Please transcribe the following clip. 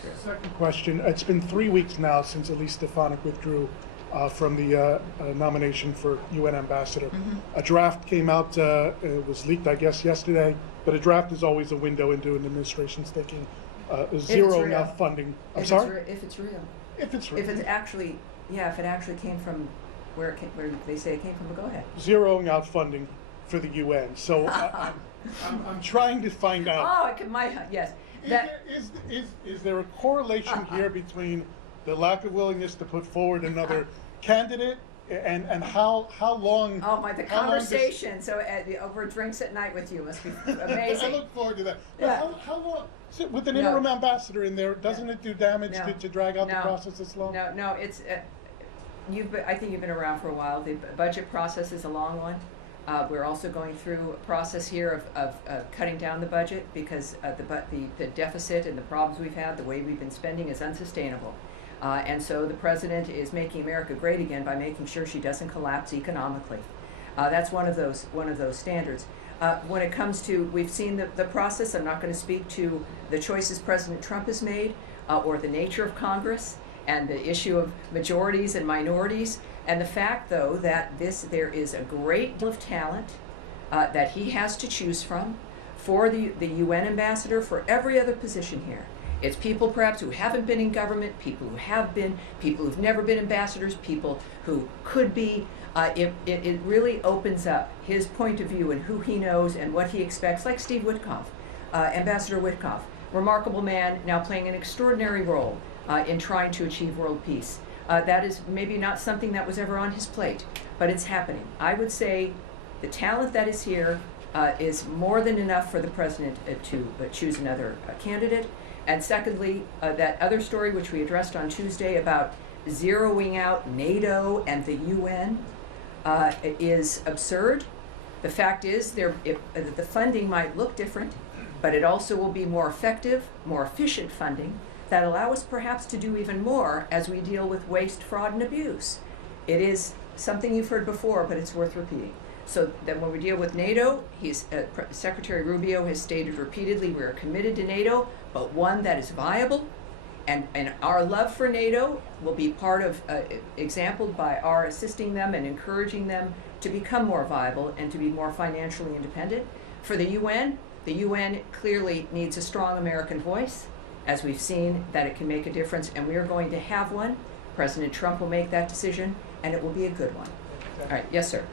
true. Second question. It's been 3 weeks now since Elise Stefanik withdrew from the nomination for UN ambassador. Mm-hmm. A draft came out, it was leaked, I guess, yesterday, but a draft is always a window into an administration's taking zeroing out funding. I'm sorry? If it's real. If it's real. If it's actually, yeah, if it actually came from where they say it came from, go ahead. Zeroing out funding for the UN. So I'm trying to find out. Oh, yes. Is there a correlation here between the lack of willingness to put forward another candidate and how long? Oh my, the conversation. So over drinks at night with you must be amazing. I look forward to that. Yeah. How long? So with an interim ambassador in there, doesn't it do damage to drag out the process this long? No. It's I think you've been around for a while. The budget process is a long one. We're also going through a process here of cutting down the budget because the deficit and the problems we've had, the way we've been spending is unsustainable. And so the president is making America great again by making sure she doesn't collapse economically. That's one of those standards. When it comes to, we've seen the process. I'm not going to speak to the choices President Trump has made or the nature of Congress and the issue of majorities and minorities. And the fact, though, that there is a great deal of talent that he has to choose from for the UN ambassador, for every other position here. It's people perhaps who haven't been in government, people who have been, people who've never been ambassadors, people who could be. It really opens up his point of view and who he knows and what he expects, like Steve Witkoff, Ambassador Witkoff, remarkable man, now playing an extraordinary role in trying to achieve world peace. That is maybe not something that was ever on his plate, but it's happening. I would say the talent that is here is more than enough for the president to choose another candidate. And secondly, that other story which we addressed on Tuesday about zeroing out NATO and the UN is absurd. The fact is the funding might look different, but it also will be more effective, more efficient funding that allow us perhaps to do even more as we deal with waste, fraud, and abuse. It is something you've heard before, but it's worth repeating. So that when we deal with NATO, Secretary Rubio has stated repeatedly we are committed to NATO, but one that is viable. And our love for NATO will be part of, exampled by our assisting them and encouraging them to become more viable and to be more financially independent. For the UN clearly needs a strong American voice, as we've seen that it can make a difference, and we are going to have one. President Trump will make that decision, and it will be a good one. All right, yes, sir.